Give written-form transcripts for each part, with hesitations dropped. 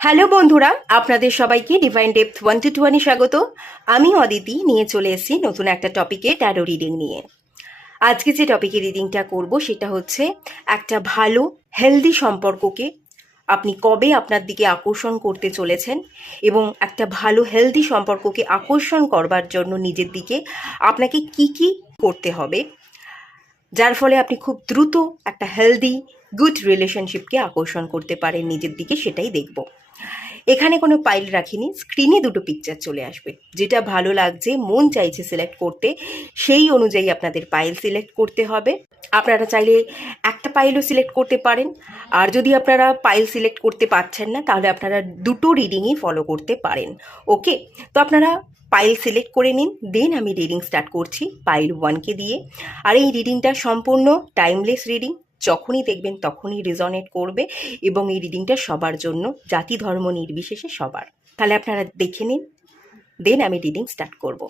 Hello বন্ধুরা, আপনাদের সবাইকে ডিভাইন ডেপথ 1 to 2 স্বাগত। আমি অদিতি নিয়ে চলে এসেছি নতুন একটা টপিকে, ট্যারো রিডিং নিয়ে। আজকে যে টপিকে রিডিংটা করব সেটা হচ্ছে একটা ভালো হেলদি সম্পর্ককে আপনি কবে আপনার দিকে আকর্ষণ করতে চলেছেন, এবং একটা ভালো হেলদি সম্পর্ককে আকর্ষণ করবার জন্য নিজের দিকে আপনাকে কি কি করতে হবে, যার ফলে আপনি খুব দ্রুত একটা হেলদি গুড রিলেশনশিপকে আকর্ষণ করতে পারেন নিজের দিকে, সেটাই দেখব। এখানে কোনো পাইল রাখিনি, স্ক্রিনে দুটো পিকচার চলে আসবে, যেটা ভালো লাগছে মন চাইছে সিলেক্ট করতে সেই অনুযায়ী আপনাদের পাইল সিলেক্ট করতে হবে। আপনারা চাইলে একটা পাইলও সিলেক্ট করতে পারেন, আর যদি আপনারা পাইল সিলেক্ট করতে পারছেন না তাহলে আপনারা দুটো রিডিংই ফলো করতে পারেন। ওকে, তো আপনারা পাইল সিলেক্ট করে নিন, দেন আমি রিডিং স্টার্ট করছি পাইল 1কে দিয়ে। আর এই রিডিংটা সম্পূর্ণ টাইমলেস রিডিং, যখনই দেখবেন তখনই রেজনেট করবে, এবং এই রিডিংটা সবার জন্য, জাতি ধর্ম নির্বিশেষে সবার। তাহলে আপনারা দেখে নিন, দেন আমি রিডিং স্টার্ট করব।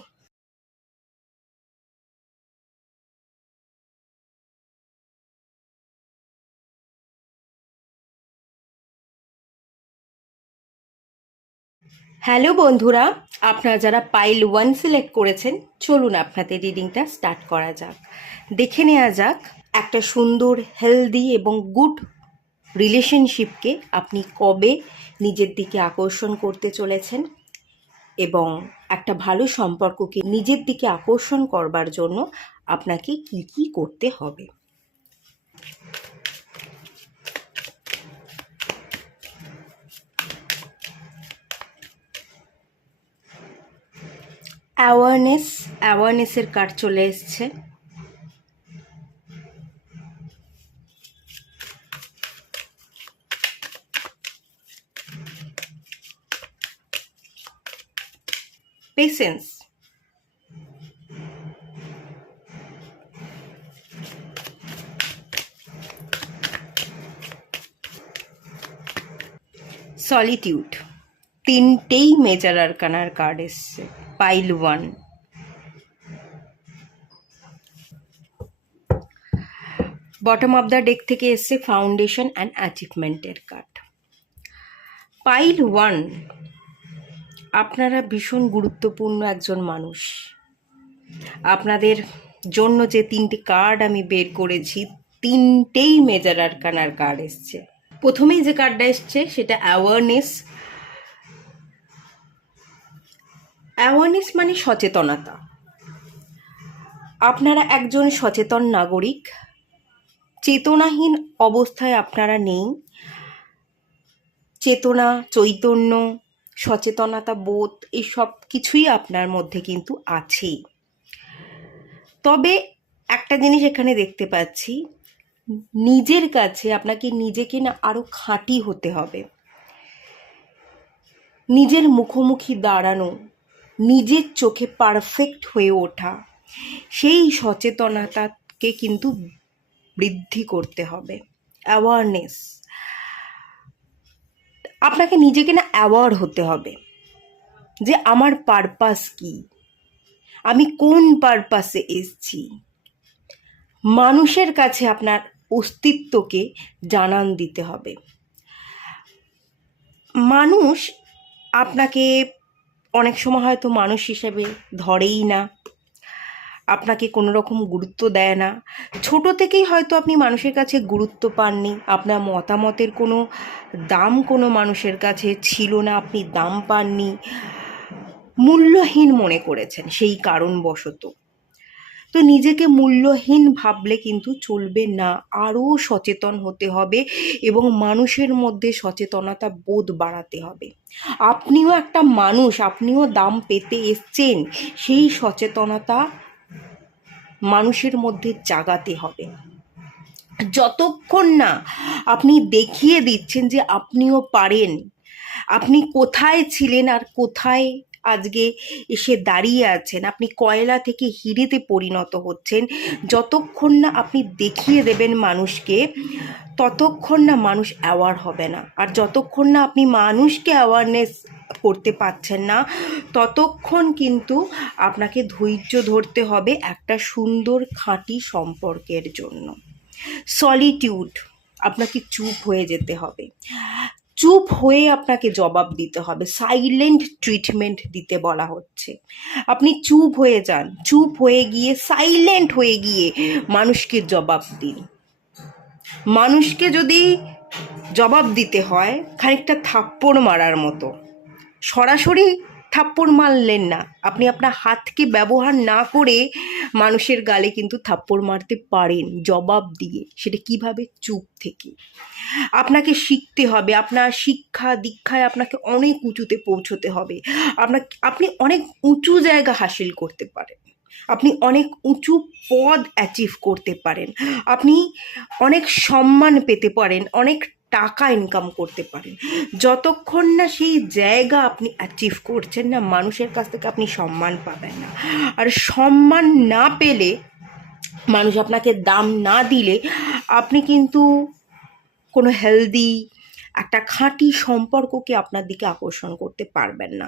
হ্যালো বন্ধুরা, আপনারা যারা পাইল 1 সিলেক্ট করেছেন, চলুন আপনাদের রিডিংটা স্টার্ট করা যাক। দেখে নেওয়া যাক একটা সুন্দর হেলদি এবং গুড রিলেশনশিপকে আপনি কবে নিজের দিকে আকর্ষণ করতে চলেছেন, এবং একটা ভালো সম্পর্ককে নিজের দিকে আকর্ষণ করবার জন্য আপনাকে কি কি করতে হবে। অ্যাওয়ারনেসের কার্ড চলে এসছে। পেশেন্স, সলিটিউড, তিনটেই মেজর আরকানার কার্ড এসছে pile 1। Bottom of the deck থেকে এসছে ফাউন্ডেশন অ্যান্ড অ্যাচিভমেন্টের কার্ড। পাইল 1, আপনারা ভীষণ গুরুত্বপূর্ণ একজন মানুষ। আপনাদের জন্য যে তিনটে কার্ড আমি বের করেছি, তিনটেই মেজর আরকানার কার্ড এসছে। প্রথমেই যে কার্ডটা এসছে সেটা অ্যাওয়ারনেস মানে সচেতনতা। আপনারা একজন সচেতন নাগরিক, চেতনাহীন অবস্থায় আপনারা নেই। চেতনা, চৈতন্য, সচেতনতা বোধ, এই সব কিছুই আপনার মধ্যে কিন্তু আছেই। তবে একটা জিনিস এখানে দেখতে পাচ্ছি, নিজের কাছে আপনাকে নিজেকে না আরো খাঁটি হতে হবে। নিজের মুখোমুখি দাঁড়ানো, নিজের চোখে পারফেক্ট হয়ে ওঠা, সেই সচেতনতাকে কিন্তু বৃদ্ধি করতে হবে। অ্যাওয়ারনেস, আপনাকে নিজেকে না অ্যাওয়ার হতে হবে যে আমার পারপাস কি, আমি কোন পারপাসে এসছি। মানুষের কাছে আপনার অস্তিত্বকে জানান দিতে হবে। মানুষ আপনাকে অনেক সময় হয়তো মানুষ হিসেবে ধরেই না, আপনাকে কোনো রকম গুরুত্ব দেয় না। ছোট থেকেই হয়তো আপনি মানুষের কাছে গুরুত্ব পাননি, আপনার মতামতের কোনো দাম কোনো মানুষের কাছে ছিল না, আপনি দাম পাননি, মূল্যহীন মনে করেছেন সেই কারণবশত। তো নিজেকে মূল্যহীন ভাবলে কিন্তু চলবে না, আরও সচেতন হতে হবে এবং মানুষের মধ্যে সচেতনতা বোধ বাড়াতে হবে। আপনিও একটা মানুষ, আপনিও দাম পেতে এসছেন, সেই সচেতনতা মানুষের মধ্যে জাগাতে হবে। যতক্ষণ না আপনি দেখিয়ে দিচ্ছেন যে আপনিও পারেন, আপনি কোথায় ছিলেন আর কোথায় আজকে এসে দাঁড়িয়ে আছেন, আপনি কয়লা থেকে হিরেতে পরিণত হচ্ছেন, যতক্ষণ না আপনি দেখিয়ে দেবেন মানুষকে, ততক্ষণ না মানুষ অ্যাওয়ার হবে না। আর যতক্ষণ না আপনি মানুষকে অ্যাওয়ারনেস করতে পারছেন না, ততক্ষণ কিন্তু আপনাকে ধৈর্য ধরতে হবে একটা সুন্দর খাঁটি সম্পর্কের জন্য। সলিটিউড, আপনাকে চুপ হয়ে যেতে হবে। চুপ হয়ে আপনাকে জবাব দিতে হবে, সাইলেন্ট ট্রিটমেন্ট দিতে বলা হচ্ছে। আপনি চুপ হয়ে যান, চুপ হয়ে গিয়ে সাইলেন্ট হয়ে গিয়ে মানুষকে জবাব দিন। মানুষকে যদি জবাব দিতে হয় খানিকটা থাপ্পড় মারার মতো, সরাসরি থাপ্পড় মারলেন না, আপনি আপনার হাতকে ব্যবহার না করে মানুষের গালে কিন্তু থাপ্পড় মারতে পারেন জবাব দিয়ে। সেটা কিভাবে? চুপ থেকে। আপনাকে শিখতে হবে, আপনার শিক্ষা দীক্ষায় আপনাকে অনেক উঁচুতে পৌঁছতে হবে। আপনি অনেক উঁচু জায়গা হাসিল করতে পারেন, আপনি অনেক উঁচু পদ অ্যাচিভ করতে পারেন, আপনি অনেক সম্মান পেতে পারেন, অনেক টাকা ইনকাম করতে পারেন। যতক্ষণ না সেই জায়গা আপনি অ্যাচিভ করছেন না, মানুষের কাছ থেকে আপনি সম্মান পাবেন না। আর সম্মান না পেলে, মানুষ আপনাকে দাম না দিলে, আপনি কিন্তু কোনো হেলদি একটা খাঁটি সম্পর্ককে আপনার দিকে আকর্ষণ করতে পারবেন না।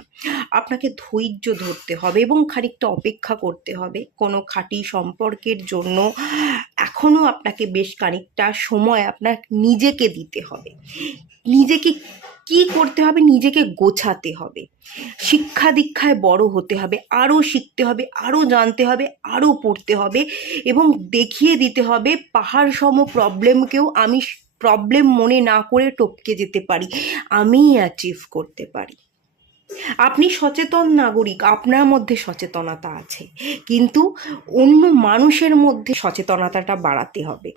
আপনাকে ধৈর্য ধরতে হবে এবং খানিকটা অপেক্ষা করতে হবে কোনো খাঁটি সম্পর্কের জন্য। এখনও আপনাকে বেশ খানিকটা সময় আপনার নিজেকে দিতে হবে। নিজেকে কি করতে হবে? নিজেকে গোছাতে হবে, শিক্ষা দীক্ষায় বড় হতে হবে, আরও শিখতে হবে, আরও জানতে হবে, আরও পড়তে হবে এবং দেখিয়ে দিতে হবে পাহাড় সম প্রবলেমকেও আমি প্রবলেম মনে না করে টপকে যেতে পারি, আমি অ্যাচিভ করতে পারি। আপনি সচেতন নাগরিক, আপনার মধ্যে সচেতনতা আছে, কিন্তু অন্য মানুষের মধ্যে সচেতনতাটা বাড়াতে হবে।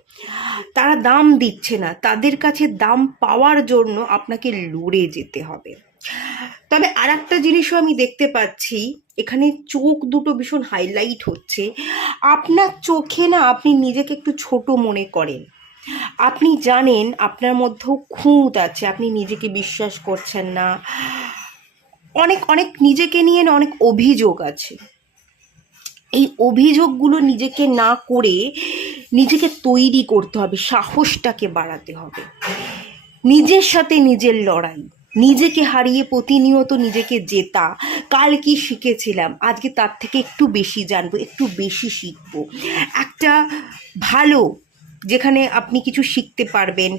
তারা দাম দিচ্ছে না, তাদের কাছে দাম পাওয়ার জন্য আপনাকে লড়ে যেতে হবে। তবে আর একটা জিনিসও আমি দেখতে পাচ্ছি, এখানে চোখ দুটো ভীষণ হাইলাইট হচ্ছে। আপনার চোখে না আপনি নিজেকে একটু ছোট মনে করেন, আপনি জানেন আপনার মধ্যেও খুঁত আছে, আপনি নিজেকে বিশ্বাস করছেন না, অনেক অনেক নিজেকে নিয়ে না অনেক অভিযোগ আছে। এই অভিযোগগুলো নিজেকে না করে নিজেকে তৈরি করতে হবে, সাহসটাকে বাড়াতে হবে, নিজের সাথে নিজের লড়াই, নিজেকে হারিয়ে প্রতিনিয়ত নিজেকে জেতা। কাল কি শিখেছিলাম, আজকে তার থেকে একটু বেশি জানবো, একটু বেশি শিখবো। একটা ভালো, যেখানে আপনি কিছু শিখতে পারবেন,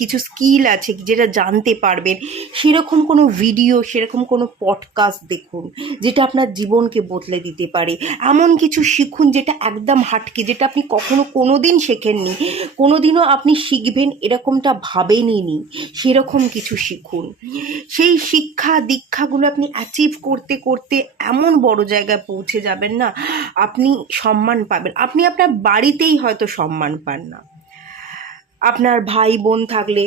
কিছু স্কিল আছে যেটা জানতে পারবেন, সেরকম কোনো ভিডিও, সেরকম কোনো পডকাস্ট দেখুন যেটা আপনার জীবনকে বদলে দিতে পারে। এমন কিছু শিখুন যেটা একদম হাটকে, যেটা আপনি কখনো কোনো দিন শেখেননি, কোনো দিনও আপনি শিখবেন এরকমটা ভাবেনইনি, সেরকম কিছু শিখুন। সেই শিক্ষা দীক্ষাগুলো আপনি অ্যাচিভ করতে করতে এমন বড় জায়গায় পৌঁছে যাবেন না, আপনি সম্মান পাবেন। আপনি আপনার বাড়িতেই হয়তো সম্মান পান না, আপনার ভাই বোন থাকলে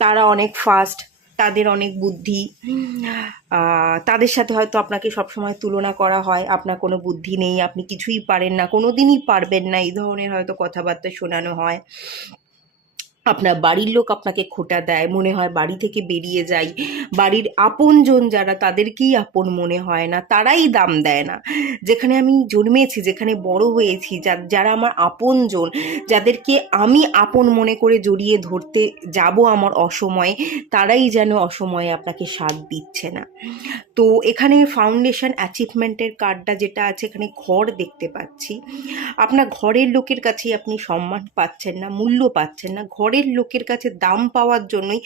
তারা অনেক ফাস্ট, তাদের অনেক বুদ্ধি, তাদের সাথে হয়তো আপনাকে সবসময় তুলনা করা হয়, আপনার কোনো বুদ্ধি নেই, আপনি কিছুই পারেন না, কোনো দিনই পারবেন না, এই ধরনের হয়তো কথাবার্তা শোনানো হয়। আপনার বাড়ির লোক আপনাকে খোঁটা দেয়, মনে হয় বাড়ি থেকে বেরিয়ে যাই। বাড়ির আপনজন যারা, তাদেরকেই আপন মনে হয় না, তারাই দাম দেয় না। যেখানে আমি জন্মেছি, যেখানে বড় হয়েছি, যারা আমার আপনজন, যাদেরকে আমি আপন মনে করে জড়িয়ে ধরতে যাব আমার অসময়ে, তারাই যেন অসময়ে আপনাকে সাথ দিচ্ছে না। তো এখানে ফাউন্ডেশন অ্যাচিভমেন্টের কার্ডটা যেটা আছে, এখানে ঘর দেখতে পাচ্ছি। আপনার ঘরের লোকের কাছেই আপনি সম্মান পাচ্ছেন না, মূল্য পাচ্ছেন না। ঘরের লোকের কাছে দাম পাওয়ার জন্যই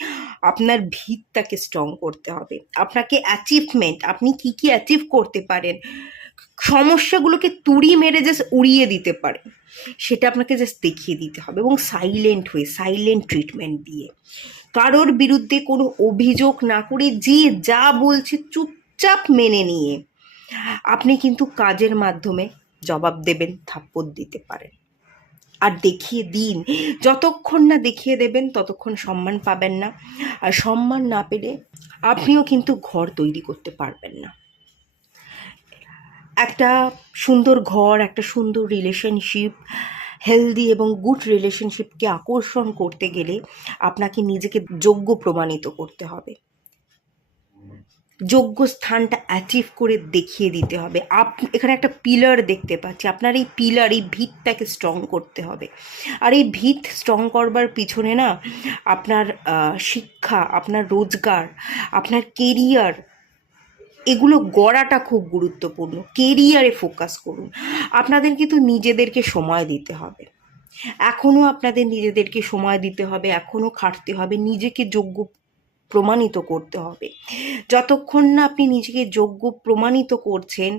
আপনার ভিতটাকে স্ট্রং করতে হবে। আপনাকে অ্যাচিভমেন্ট, আপনি কি কি অ্যাচিভ করতে পারেন, সমস্যাগুলোকে তুড়ি মেরে জাস্ট উড়িয়ে দিতে পারেন, সেটা আপনাকে জাস্ট দেখিয়ে দিতে হবে এবং সাইলেন্ট হয়ে, সাইলেন্ট ট্রিটমেন্ট দিয়ে, কারোর বিরুদ্ধে কোনো অভিযোগ না করে, যে যা বলছে চুপচাপ মেনে নিয়ে আপনি কিন্তু কাজের মাধ্যমে জবাব দেবেন, থাপ্পড় দিতে পারেন। আর দেখিয়ে দিন, যতক্ষণ না দেখিয়ে দেবেন ততক্ষণ সম্মান পাবেন না। আর সম্মান না পেলে আপনিও কিন্তু ঘর তৈরি করতে পারবেন না। একটা সুন্দর ঘর, একটা সুন্দর রিলেশনশিপ, হেলদি এবং গুড রিলেশনশিপকে আকর্ষণ করতে গেলে আপনাকে নিজেকে যোগ্য প্রমাণিত করতে হবে, যোগ্য স্থানটা অ্যাচিভ করে দেখিয়ে দিতে হবে। এখানে একটা পিলার দেখতে পাচ্ছি, আপনার এই পিলার, এই ভিতটাকে স্ট্রং করতে হবে। আর এই ভিত স্ট্রং করবার পিছনে না আপনার শিক্ষা, আপনার রোজগার, আপনার কেরিয়ার, এগুলো গড়াটা খুব গুরুত্বপূর্ণ। কেরিয়ারে ফোকাস করুন। আপনাদের কিন্তু নিজেদেরকে সময় দিতে হবে, এখনও আপনাদের নিজেদেরকে সময় দিতে হবে, এখনও খাটতে হবে, নিজেকে যোগ্য প্রমাণিত করতে হবে। যতক্ষণ না আপনি নিজেকে যোগ্য প্রমাণিত করছেন,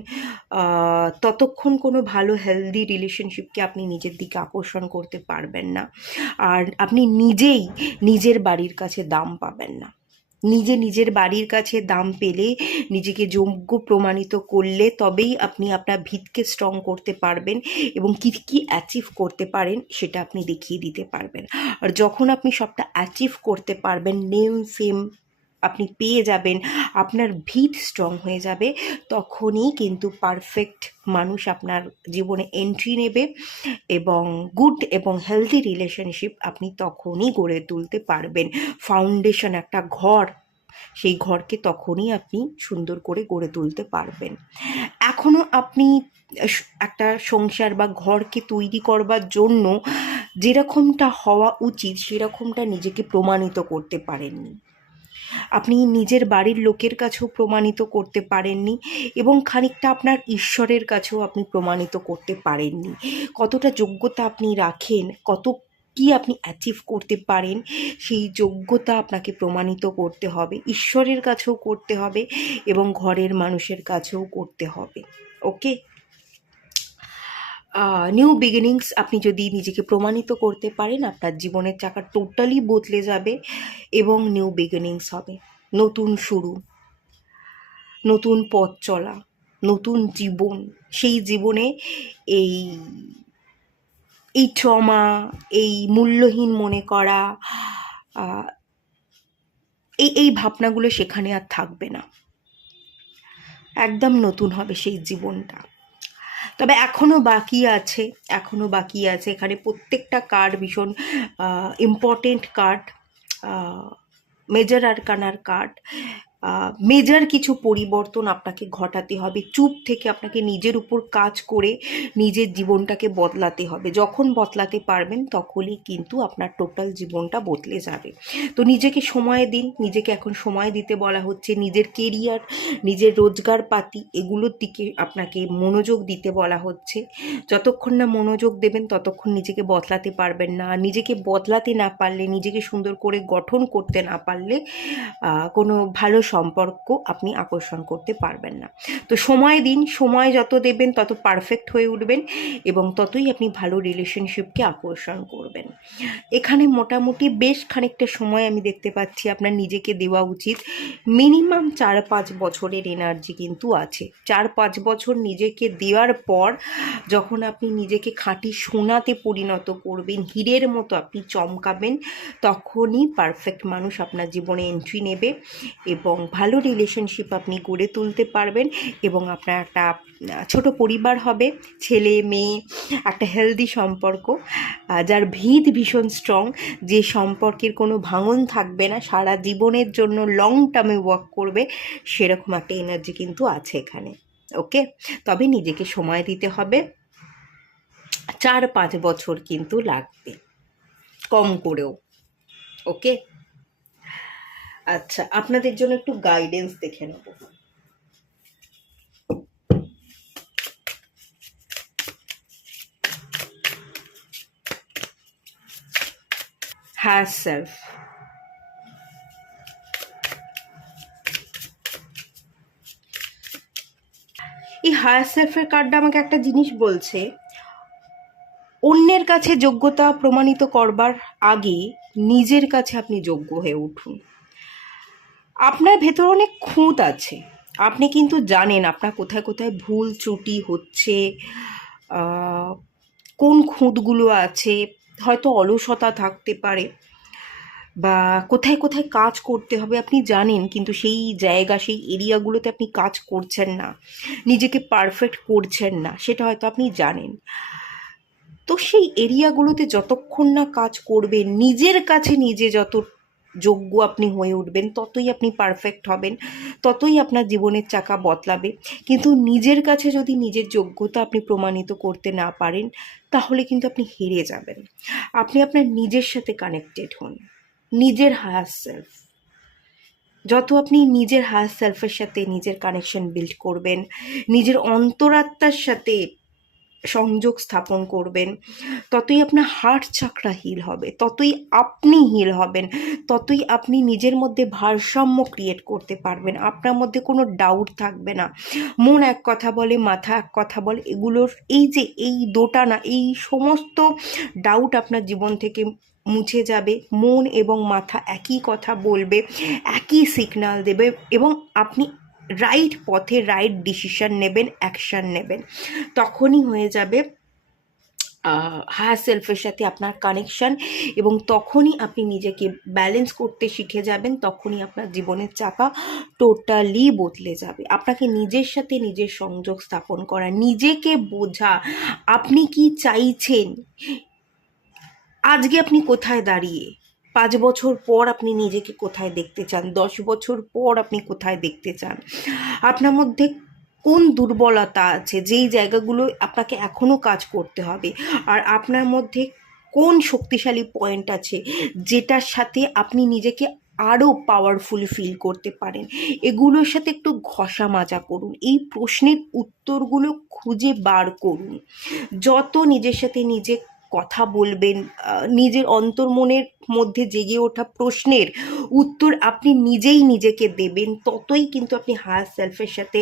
ততক্ষণ কোনো ভালো হেলদি রিলেশনশিপকে আপনি নিজের দিকে আকর্ষণ করতে পারবেন না। আর আপনি নিজেই নিজের বাড়ির কাছে দাম পাবেন না। নিজের বাড়ির কাছে দাম পেলে, নিজেকে যোগ্য প্রমাণিত করলে তবেই আপনি আপনার ভিতকে স্ট্রং করতে পারবেন এবং কী কী অ্যাচিভ করতে পারেন সেটা আপনি দেখিয়ে দিতে পারবেন। আর যখন আপনি সবটা অ্যাচিভ করতে পারবেন, নেম ফেম আপনি পেয়ে যাবেন, আপনার ভিত স্ট্রং হয়ে যাবে, তখনই কিন্তু পারফেক্ট মানুষ আপনার জীবনে এন্ট্রি নেবে এবং গুড এবং হেলদি রিলেশনশিপ আপনি তখনই গড়ে তুলতে পারবেন। ফাউন্ডেশন, একটা ঘর, সেই ঘরকে তখনই আপনি সুন্দর করে গড়ে তুলতে পারবেন। এখনও আপনি একটা সংসার বা ঘরকে তৈরি করবার জন্য যেরকমটা হওয়া উচিত সেরকমটা নিজেকে প্রমাণিত করতে পারেননি। আপনি নিজের বাড়ির লোকের কাছেও প্রমাণিত করতে পারেননি এবং খানিকটা আপনার ঈশ্বরের কাছেও আপনি প্রমাণিত করতে পারেননি। কতটা যোগ্যতা আপনি রাখেন, কত কি আপনি অ্যাচিভ করতে পারেন, সেই যোগ্যতা আপনাকে প্রমাণিত করতে হবে, ঈশ্বরের কাছেও করতে হবে এবং ঘরের মানুষের কাছেও করতে হবে। ওকে, নিউ বিগিনিংস আপনি যদি নিজেকে প্রমাণিত করতে পারেন, আপনার জীবনের চাকা টোটালি বদলে যাবে এবং নিউ বিগিনিংস হবে, নতুন শুরু, নতুন পথ চলা, নতুন জীবন। সেই জীবনে এই এই ট্রমা, এই মূল্যহীন মনে করা, এই ভাবনাগুলো সেখানে আর থাকবে না। একদম নতুন হবে সেই জীবনটা। তবে এখনও বাকি আছে এখানে প্রত্যেকটা কার্ড ভীষণ ইম্পর্টেন্ট কার্ড, মেজর আরকানার কার্ড। মেজর কিছু পরিবর্তন আপনাকে ঘটাতে হবে, চুপ থেকে আপনাকে নিজের উপর কাজ করে নিজের জীবনটাকে বদলাতে হবে। যখন বদলাতে পারবেন তখনই কিন্তু আপনার টোটাল জীবনটা বদলে যাবে। তো নিজেকে সময় দিন, নিজেকে এখন সময় দিতে বলা হচ্ছে। নিজের কেরিয়ার, নিজের রোজগার পাতি এগুলোর দিকে আপনাকে মনোযোগ দিতে বলা হচ্ছে। যতক্ষণ না মনোযোগ দেবেন ততক্ষণ নিজেকে বদলাতে পারবেন না। নিজেকে বদলাতে না পারলে, নিজেকে সুন্দর করে গঠন করতে না পারলে কোনো ভালো সম্পর্ক আপনি আকর্ষণ করতে পারবেন না। তো সময় দিন, সময় যত দেবেন তত পারফেক্ট হয়ে উঠবেন এবং ততই আপনি ভালো রিলেশনশিপকে আকর্ষণ করবেন। এখানে মোটামুটি বেশ খানিকটা সময় আমি দেখতে পাচ্ছি আপনার নিজেকে দেওয়া উচিত। মিনিমাম 4-5 বছরের এনার্জি কিন্তু আছে। 4-5 বছর নিজেকে দেওয়ার পর যখন আপনি নিজেকে খাঁটি সোনাতে পরিণত করবেন, হীরের মতো আপনি চমকাবেন, তখনই পারফেক্ট মানুষ আপনার জীবনে এন্ট্রি নেবে এবং ভালো রিলেশনশিপ আপনি গড়ে তুলতে পারবেন এবং আপনার একটা ছোট পরিবার হবে, ছেলে মেয়ে, একটা হেলদি সম্পর্ক, যার ভিত ভীষণ স্ট্রং, যে সম্পর্কের কোনো ভাঙন থাকবে না, সারা জীবনের জন্য লং টার্মে ওয়ার্ক করবে, সেরকম একটা এনার্জি কিন্তু আছে এখানে। ওকে, তবে নিজেকে সময় দিতে হবে, 4-5 বছর কিন্তু লাগবে, কম করেও। ওকে, আচ্ছা, আপনাদের জন্য একটু গাইডেন্স দেখে নেব। হায়ার সেলফ, এই হায়ার সেলফের কার্ডটা আমাকে একটা জিনিস বলছে, অন্যের কাছে যোগ্যতা প্রমাণিত করবার আগে নিজের কাছে আপনি যোগ্য হয়ে উঠুন। আপনার ভেতর অনেক খুঁত আছে, আপনি কিন্তু জানেন আপনার কোথায় কোথায় ভুল ত্রুটি হচ্ছে, কোন খুঁতগুলো আছে, হয়তো অলসতা থাকতে পারে বা কোথায় কোথায় কাজ করতে হবে আপনি জানেন, কিন্তু সেই জায়গা, সেই এরিয়াগুলোতে আপনি কাজ করছেন না, নিজেকে পারফেক্ট করছেন না, সেটা হয়তো আপনি জানেন। তো সেই এরিয়াগুলোতে যতক্ষণ না কাজ করবেন, নিজের কাছে নিজে যত যোগ্য আপনি হয়ে উঠবেন, ততই আপনি পারফেক্ট হবেন, ততই আপনার জীবনের চাকা বদলাবে। কিন্তু নিজের কাছে যদি নিজের যোগ্যতা আপনি প্রমাণিত করতে না পারেন, তাহলে কিন্তু আপনি হেরে যাবেন। আপনি আপনার নিজের সাথে কানেক্টেড হন, নিজের হায়ার সেলফ। যত আপনি নিজের হায়ার সেলফের সাথে নিজের কানেকশন বিল্ড করবেন, নিজের অন্তরাত্মার সাথে সংযোগ স্থাপন করবেন, ততই আপনার হার্ট চাকরা হিল হবে, ততই আপনি হিল হবেন, ততই আপনি নিজের মধ্যে ভারসাম্য ক্রিয়েট করতে পারবেন। আপনার মধ্যে কোনো ডাউট থাকবে না। মন এক কথা বলে, মাথা এক কথা বলে, এগুলোর এই যে এই দোটানা, এই সমস্ত ডাউট আপনার জীবন থেকে মুছে যাবে। মন এবং মাথা একই কথা বলবে, একই সিগন্যাল দেবে, এবং আপনি রাইট পথে রাইট ডিসিশন নেবেন, অ্যাকশান নেবেন। তখনই হয়ে যাবে হায়ার সেলফের সাথে আপনার কানেকশান, এবং তখনই আপনি নিজেকে ব্যালেন্স করতে শিখে যাবেন। তখনই আপনার জীবনের চাকা টোটালি বদলে যাবে। আপনাকে নিজের সাথে নিজের সংযোগ স্থাপন করা, নিজেকে বোঝা, আপনি কি চাইছেন, আজকে আপনি কোথায় দাঁড়িয়ে, 5 বছর পর আপনি নিজেকে কোথায় দেখতে চান, 10 বছর পর আপনি কোথায় দেখতে চান, আপনার মধ্যে কোন দুর্বলতা আছে, যেই জায়গাগুলো আপনাকে এখনও কাজ করতে হবে, আর আপনার মধ্যে কোন শক্তিশালী পয়েন্ট আছে যেটার সাথে আপনি নিজেকে আরও পাওয়ারফুল ফিল করতে পারেন, এগুলোর সাথে একটু ঘষা মাজা করুন। এই প্রশ্নের উত্তরগুলো খুঁজে বার করুন। যত নিজের সাথে নিজে কথা বলবেন, নিজের অন্তর্মনের মধ্যে জেগে ওঠা প্রশ্নের উত্তর আপনি নিজেই নিজেকে দেবেন, ততই কিন্তু আপনি হায়ার সেলফের সাথে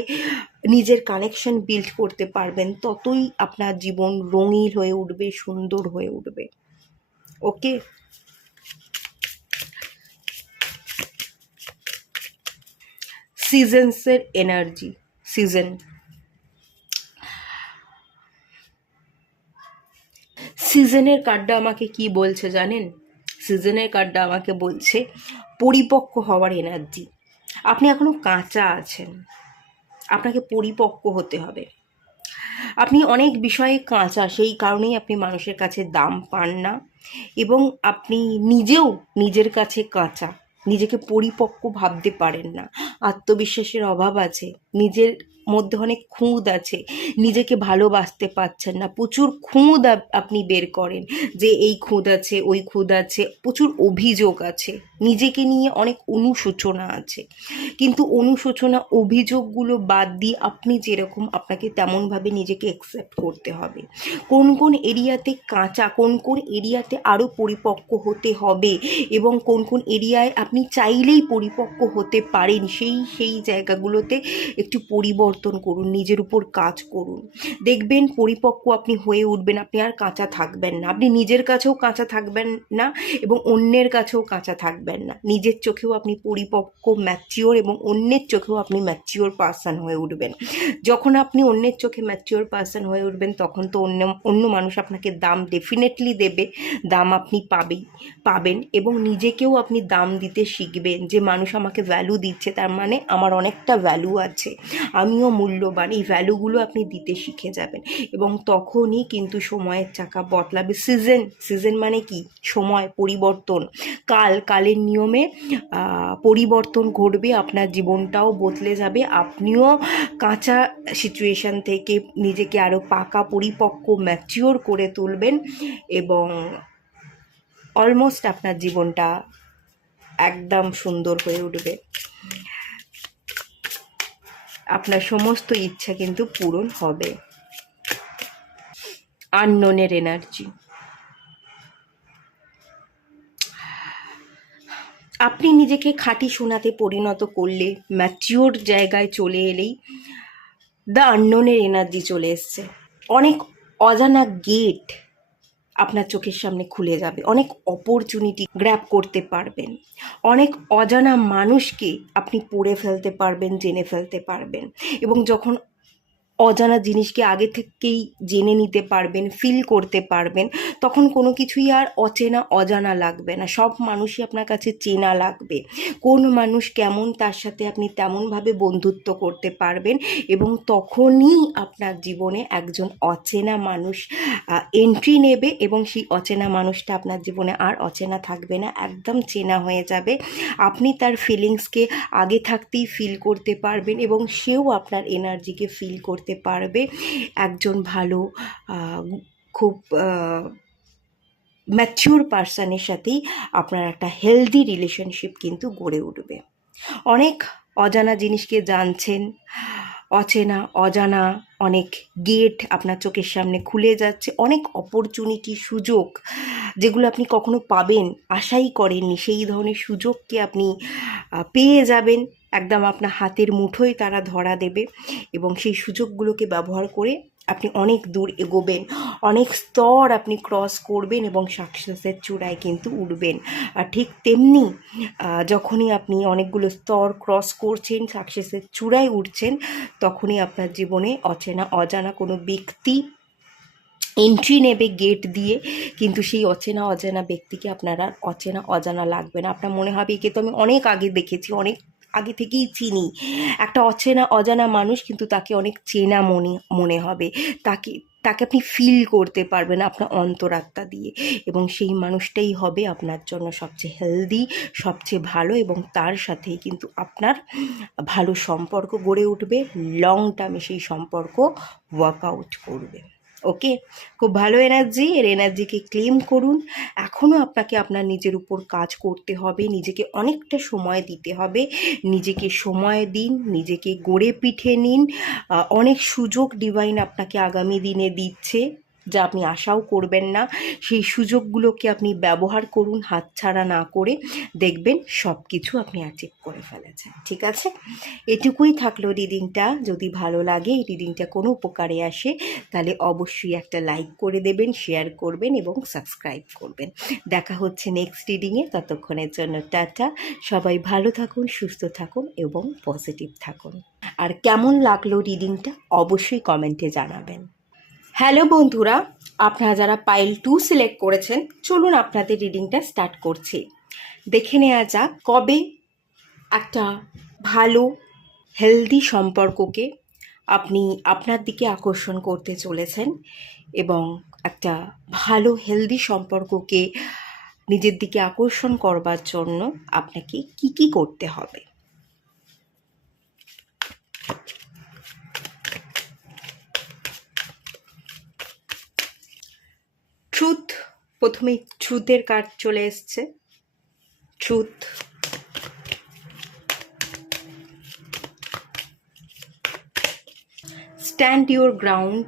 নিজের কানেকশন বিল্ড করতে পারবেন, ততই আপনার জীবন রঙিন হয়ে উঠবে, সুন্দর হয়ে উঠবে। ওকে, সিজনসের এনার্জি। সিজনের কার্ডটা আমাকে কি বলছে জানেন? সিজনের কার্ডটা আমাকে বলছে পরিপক্ক হওয়ার এনার্জি। আপনি এখনো কাঁচা আছেন, আপনাকে পরিপক্ক হতে হবে। আপনি অনেক বিষয়ে কাঁচা, সেই কারণেই আপনি মানুষের কাছে দাম পান না, এবং আপনি নিজেও নিজের কাছে কাঁচা, নিজেকে পরিপক্ক ভাবতে পারেন না। আত্মবিশ্বাসের অভাব আছে, নিজের মধ্যে অনেক খুঁত আছে, নিজেকে ভালোবাসতে পারছেন না, প্রচুর খুঁত আপনি বের করেন যে এই খুঁত আছে, ওই খুঁত আছে, প্রচুর অভিযোগ আছে, নিজেকে নিয়ে অনেক অনুশোচনা আছে। কিন্তু অনুশোচনা, অভিযোগগুলো বাদ দিয়ে আপনি যেরকম, আপনাকে তেমনভাবে নিজেকে অ্যাকসেপ্ট করতে হবে। কোন কোন এরিয়াতে কাঁচা, কোন কোন এরিয়াতে আরও পরিপক্ক হতে হবে, এবং কোন কোন এরিয়ায় আপনি চাইলেই পরিপক্ক হতে পারেন, সেই জায়গাগুলোতে একটু পরিবর্তন করুন, নিজের উপর কাজ করুন। দেখবেন পরিপক্ক আপনি হয়ে উঠবেন, আপনি আর কাঁচা থাকবেন না। আপনি নিজের কাছেও কাঁচা থাকবেন না, এবং অন্যের কাছেও কাঁচা থাকবেন না। নিজের চোখেও আপনি পরিপক্ক, ম্যাচিওর, এবং অন্যের চোখেও আপনি ম্যাচিওর পারসন হয়ে উঠবেন। যখন আপনি অন্যের চোখে ম্যাচিওর পারসন হয়ে উঠবেন, তখন তো অন্য মানুষ আপনাকে দাম ডেফিনেটলি দেবে, দাম আপনি পাবেন, এবং নিজেকেও আপনি দাম দিতে শিখবেন যে মানুষ আমাকে ভ্যালু দিচ্ছে, তার মানে আমার অনেকটা ভ্যালু আছে, আমিও মূল্যবান। এই ভ্যালুগুলো আপনি দিতে শিখে যাবেন, এবং তখনই কিন্তু সময়ের চাকা বদলাবে। সিজন মানে কি? সময়, পরিবর্তন, কালের নিয়মে পরিবর্তন ঘটবে, আপনার জীবনটাও বদলে যাবে, আপনিও কাঁচা সিচুয়েশান থেকে নিজেকে আরও পাকা, পরিপক্ক, ম্যাচিওর করে তুলবেন, এবং অলমোস্ট আপনার জীবনটা একদম সুন্দর হয়ে উঠবে। আপনার সমস্ত ইচ্ছা কিন্তু পূরণ হবে। আননোনের এনার্জি। আপনি নিজেকে খাঁটি সোনাতে পরিণত করলে, ম্যাচিওর জায়গায় চলে এলেই দ্য আননোনের এনার্জি চলে এসছে। অনেক অজানা গেট আপনার চোখের সামনে খুলে যাবে, অনেক অপরচুনিটি গ্র্যাব করতে পারবেন, অনেক অজানা মানুষকে আপনি পড়ে ফেলতে পারবেন, জেনে ফেলতে পারবেন, এবং যখন অজানা জিনিসকে আগে থেকেই জেনে নিতে পারবেন, ফিল করতে পারবেন, তখন কোনো কিছুই আর অজানা লাগবে না, সব মানুষই আপনার কাছে চেনা লাগবে। কোন মানুষ কেমন, তার সাথে আপনি তেমনভাবে বন্ধুত্ব করতে পারবেন, এবং তখনই আপনার জীবনে একজন অচেনা মানুষ এন্ট্রি নেবে, এবং সেই অচেনা মানুষটা আপনার জীবনে আর অচেনা থাকবে না, একদম চেনা হয়ে যাবে। আপনি তার ফিলিংসকে আগে থাকতেই ফিল করতে পারবেন, এবং সেও আপনার এনার্জিকে ফিল করতে পারবে। একজন ভালো খুব ম্যাচিওর পার্সনের সাথেই আপনার একটা হেলদি রিলেশনশিপ কিন্তু গড়ে উঠবে। অনেক অজানা জিনিসকে জানছেন, অচেনা অজানা অনেক গেট আপনার চোখের সামনে খুলে যাচ্ছে, অনেক অপরচুনিটি, সুযোগ যেগুলো আপনি কখনো পাবেন আশাই করেননি, সেই ধরনের সুযোগকে আপনি পেয়ে যাবেন। একদম আপনার হাতের মুঠোয় তারা ধরা দেবে এবং সেই সুযোগগুলোকে ব্যবহার করে আপনি অনেক দূর এগোবেন, অনেক স্তর আপনি ক্রস করবেন এবং সাকসেসের চূড়ায় কিন্তু উঠবেন। আর ঠিক তেমনি যখনই আপনি অনেকগুলো স্তর ক্রস করছেন, সাকসেসের চূড়ায় উঠছেন, তখনই আপনার জীবনে অচেনা অজানা কোনো ব্যক্তি এন্ট্রি নেবে গেট দিয়ে। কিন্তু সেই অচেনা অজানা ব্যক্তিকে আপনার আর অচেনা অজানা লাগবে না। আপনার মনে হবে একে তো আমি অনেক আগে দেখেছি, অনেক আগে থেকেই চিনি। একটা অচেনা অজানা মানুষ, কিন্তু তাকে অনেক চেনা মনে হবে। তাকে তাকে আপনি ফিল করতে পারবেন আপনার অন্তরাত্মা দিয়ে, এবং সেই মানুষটাই হবে আপনার জন্য সবচেয়ে হেলদি, সবচেয়ে ভালো, এবং তার সাথেই কিন্তু আপনার ভালো সম্পর্ক গড়ে উঠবে। লং টার্মে সেই সম্পর্ক ওয়ার্কআউট করবে। ওকে, খুব ভালো এনার্জি। এর এনার্জিকে ক্লেম করুন। এখনও আপনাকে আপনার নিজের উপর কাজ করতে হবে, নিজেকে অনেকটা সময় দিতে হবে। নিজেকে সময় দিন, নিজেকে গড়ে পিঠে নিন। অনেক সুযোগ ডিভাইন আপনাকে আগামী দিনে দিচ্ছে, যা আপনি আশাও করবেন না। সেই সুযোগগুলোকে আপনি ব্যবহার করুন, হাতছাড়া না করে। দেখবেন সব কিছু আপনি অ্যাচিভ করে ফেলেছেন। ঠিক আছে, এটুকুই থাকলো রিডিংটা। যদি ভালো লাগে, এই রিডিংটা কোনো উপকারে আসে, তাহলে অবশ্যই একটা লাইক করে দেবেন, শেয়ার করবেন এবং সাবস্ক্রাইব করবেন। দেখা হচ্ছে নেক্সট রিডিংয়ে। ততক্ষণের জন্য টাটা। সবাই ভালো থাকুন, সুস্থ থাকুন এবং পজিটিভ থাকুন। আর কেমন লাগলো রিডিংটা অবশ্যই কমেন্টে জানাবেন। হ্যালো বন্ধুরা, আপনারা যারা পাইল 2 সিলেক্ট করেছেন, চলুন আপনাদের রিডিংটা স্টার্ট করছি। দেখে নেওয়া যাক কবে একটা ভালো হেলদি সম্পর্ককে আপনি আপনার দিকে আকর্ষণ করতে চলেছেন, এবং একটা ভালো হেলদি সম্পর্ককে নিজের দিকে আকর্ষণ করবার জন্য আপনাকে কি কি করতে হবে। ট্রুথ, প্রথমেই ট্রুথের কার্ড চলে এসছে। Truth, stand your ground,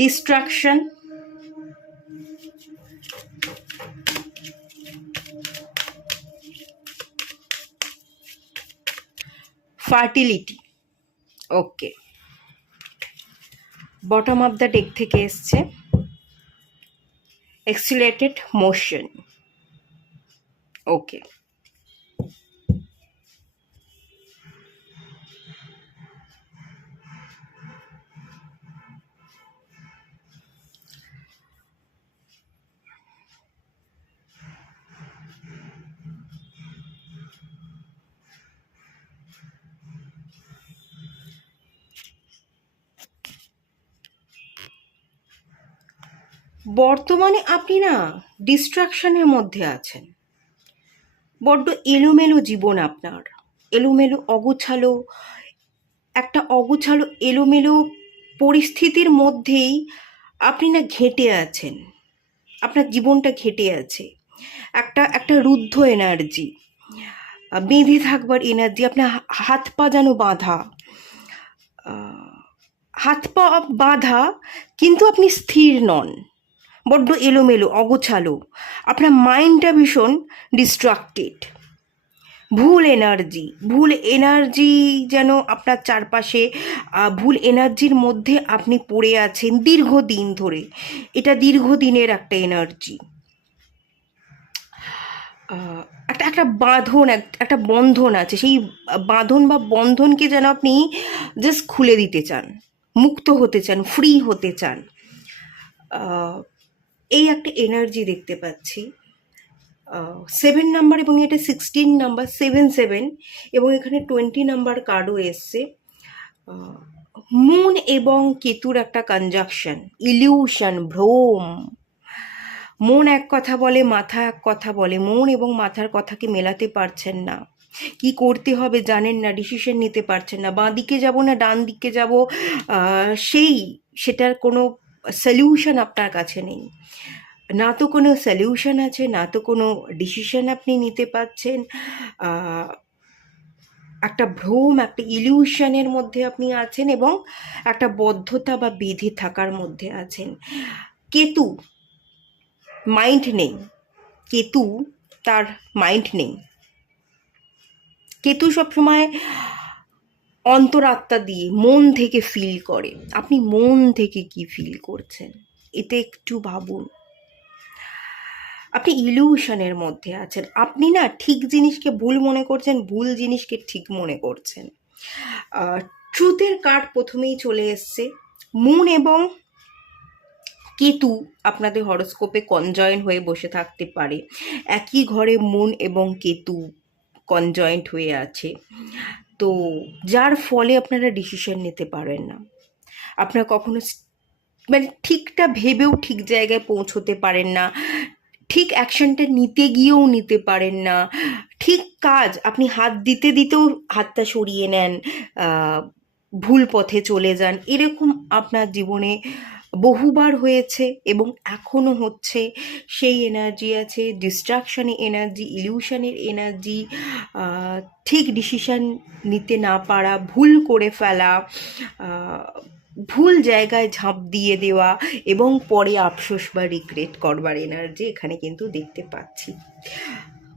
distraction, fertility. Okay, bottom of the deck থেকে এসছে এক্সিলারেটেড মোশন। ওকে, বর্তমানে আপনি না ডিস্ট্রাকশনের মধ্যে আছেন। বড্ড এলোমেলো জীবন আপনার, এলোমেলো অগোছালো, একটা অগোছালো এলোমেলো পরিস্থিতির মধ্যেই আপনি না ঘেঁটে আছেন। আপনার জীবনটা ঘেঁটে আছে। একটা একটা রুদ্ধ এনার্জি, বেঁধে থাকবার এনার্জি। আপনার হাত পা যেন বাঁধা, হাত পা বাঁধা, কিন্তু আপনি স্থির নন। বড্ড এলোমেলো অগোছালো, আপনার মাইন্ডটা ভীষণ ডিস্ট্রাক্টেড। ভুল এনার্জি যেন আপনার চারপাশে, ভুল এনার্জির মধ্যে আপনি পড়ে আছেন দীর্ঘদিন ধরে। এটা দীর্ঘদিনের একটা এনার্জি, একটা একটা বাঁধন, একটা বন্ধন আছে। সেই বাঁধন বা বন্ধনকে যেন আপনি জাস্ট খুলে দিতে চান, মুক্ত হতে চান, ফ্রি হতে চান। এই একটা এনার্জি দেখতে পাচ্ছি। 7 নাম্বার এবং এটা 16 নাম্বার, 7 এবং এখানে 20 নাম্বার কার্ডও এসছে। মুন এবং কেতুর একটা কনজাকশন, ইলিউশন, ভ্রম। মন এক কথা বলে, মাথা এক কথা বলে। মন এবং মাথার কথাকে মেলাতে পারছেন না, কি করতে হবে জানেন না, ডিসিশন নিতে পারছেন না। বাঁ দিকে যাব না ডান দিকে যাব, সেটার কোনো সলিউশন আপনার কাছে নেই। না তো কোনো সলিউশন আছে, না তো কোনো ডিসিশন আপনি নিতে পারছেন। আহ, একটা ভ্রম, একটা ইলিউশনের মধ্যে আপনি আছেন এবং একটা বদ্ধতা বা বেঁধে থাকার মধ্যে আছেন। কেতু মাইন্ড নেই, কেতু তার মাইন্ড নেই। কেতু সবসময় অন্তরাত্মা দিয়ে মন থেকে ফিল করে। আপনি মন থেকে কি ফিল করছেন এতে একটু ভাবুন। আপনি ইলিউশনের মধ্যে আছেন। আপনি না ঠিক জিনিসকে ভুল মনে করছেন, ভুল জিনিসকে ঠিক মনে করছেন। ট্রুথের কার্ড প্রথমেই চলে এসছে। মুন এবং কেতু আপনাদের হরোস্কোপে কনজয়েন্ট হয়ে বসে থাকতে পারে। একই ঘরে মুন এবং কেতু কনজয়েন্ট হয়ে আছে, তো যার ফলে আপনারা ডিসিশন নিতে পারেন না। আপনারা কখনো মানে ঠিকটা ভেবেও ঠিক জায়গায় পৌঁছতে পারেন না, ঠিক অ্যাকশনটা নিতে গিয়েও নিতে পারেন না। ঠিক কাজ আপনি হাত দিতে দিতেও হাতটা সরিয়ে নেন, ভুল পথে চলে যান। এরকম আপনার জীবনে বহুবার হয়েছে এবং এখনও হচ্ছে। সেই এনার্জি আছে, ডিস্ট্রাকশনের এনার্জি, ইলিউশনের এনার্জি, ঠিক ডিসিশন নিতে না পারা, ভুল করে ফেলা, ভুল জায়গায় ঝাঁপ দিয়ে দেওয়া এবং পরে আফসোস বা রিগ্রেট করবার এনার্জি এখানে কিন্তু দেখতে পাচ্ছি।